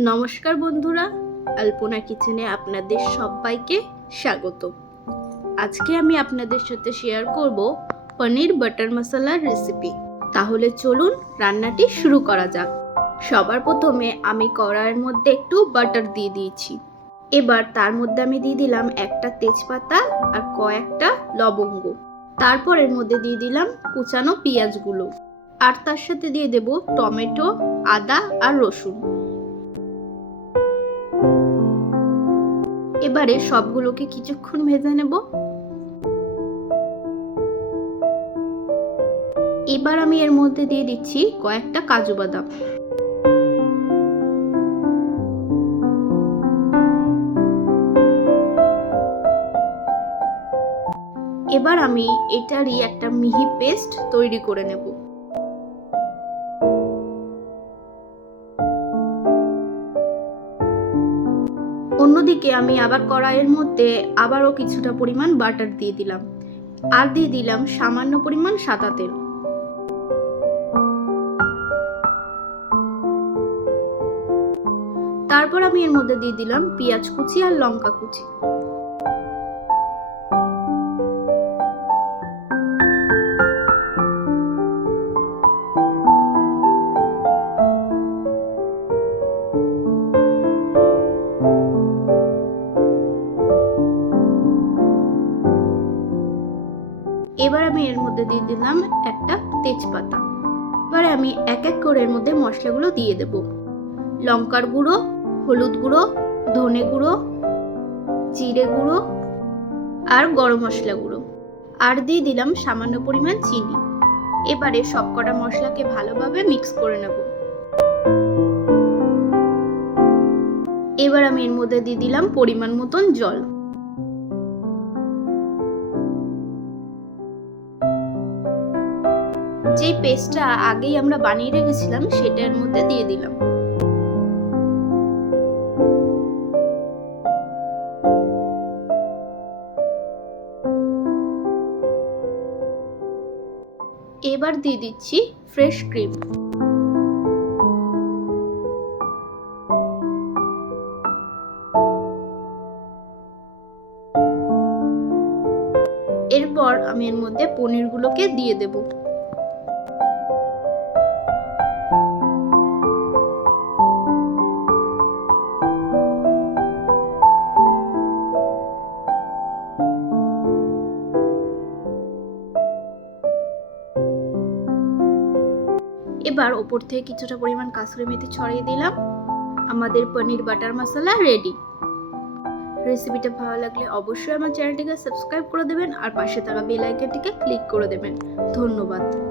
নমস্কার বন্ধুরা, আলপনা কিচেনে আপনাদের সবাইকে স্বাগত। আজকে আমি আপনাদের সাথে শেয়ার করব পনির বাটার মশলার রেসিপি তাহলে চলুন রান্নাটি শুরু করা যাক। সবার প্রথমে আমি কড়াইয়ের মধ্যে একটু বাটার দিয়ে দিয়েছি। এবার তার মধ্যে আমি দিয়ে দিলাম একটা তেজপাতা আর কয়েকটা লবঙ্গ। তারপর এর মধ্যে দিয়ে দিলাম কুচানো পেঁয়াজগুলো। আর তার সাথে দিয়ে দেব টমেটো, আদা আর রসুন। এবারে সবগুলোকে কিছুক্ষণ ভেজে নেব। এবার আমি এর মধ্যে দিয়ে দিচ্ছি কয়েকটা কাজু বাদাম। এবার আমি এটারই একটা মিহি পেস্ট তৈরি করে নেব। অন্যদিকে আমি আবার কড়াইয়ের মধ্যে আবারও কিছুটা পরিমাণ বাটার দিয়ে দিলাম। আর দিয়ে দিলাম সামান্য পরিমাণ সাদা তেল। তারপর আমি এর মধ্যে দিয়ে দিলাম পেঁয়াজ কুচি আর লঙ্কা কুচি। এবার আমি এর মধ্যে দিয়ে দিলাম একটা তেজপাতা। এবারে আমি এক এক করে এর মধ্যে মশলাগুলো দিয়ে দেব। লঙ্কার গুঁড়ো, হলুদ গুঁড়ো, ধনে গুঁড়ো, জিরে গুঁড়ো আর গরম মশলা গুঁড়ো। আর দিয়ে দিলাম সামান্য পরিমাণ চিনি। এবারে সবকটা মশলাকে ভালোভাবে মিক্স করে নেব। এবার আমি এর মধ্যে দিয়ে দিলাম পরিমাণ মতন জল। যে পেস্টটা আগেই আমরা বানিয়ে রেখেছিলাম, সেটার মধ্যে দিয়ে দিলাম। এবার দিয়ে দিচ্ছি ফ্রেশ ক্রিম এরপর আমি এর মধ্যে পনিরগুলোকে দিয়ে দেবো। এবার ওপর থেকে কিছুটা পরিমাণ কাসুরি মেথি ছড়িয়ে দিলাম। আমাদের পনির বাটার মশলা রেডি রেসিপিটা ভালো লাগলে অবশ্যই আমার চ্যানেলটিকে সাবস্ক্রাইব করে দেবেন আর পাশে থাকা বেল আইকনটিকে ক্লিক করে দেবেন। ধন্যবাদ।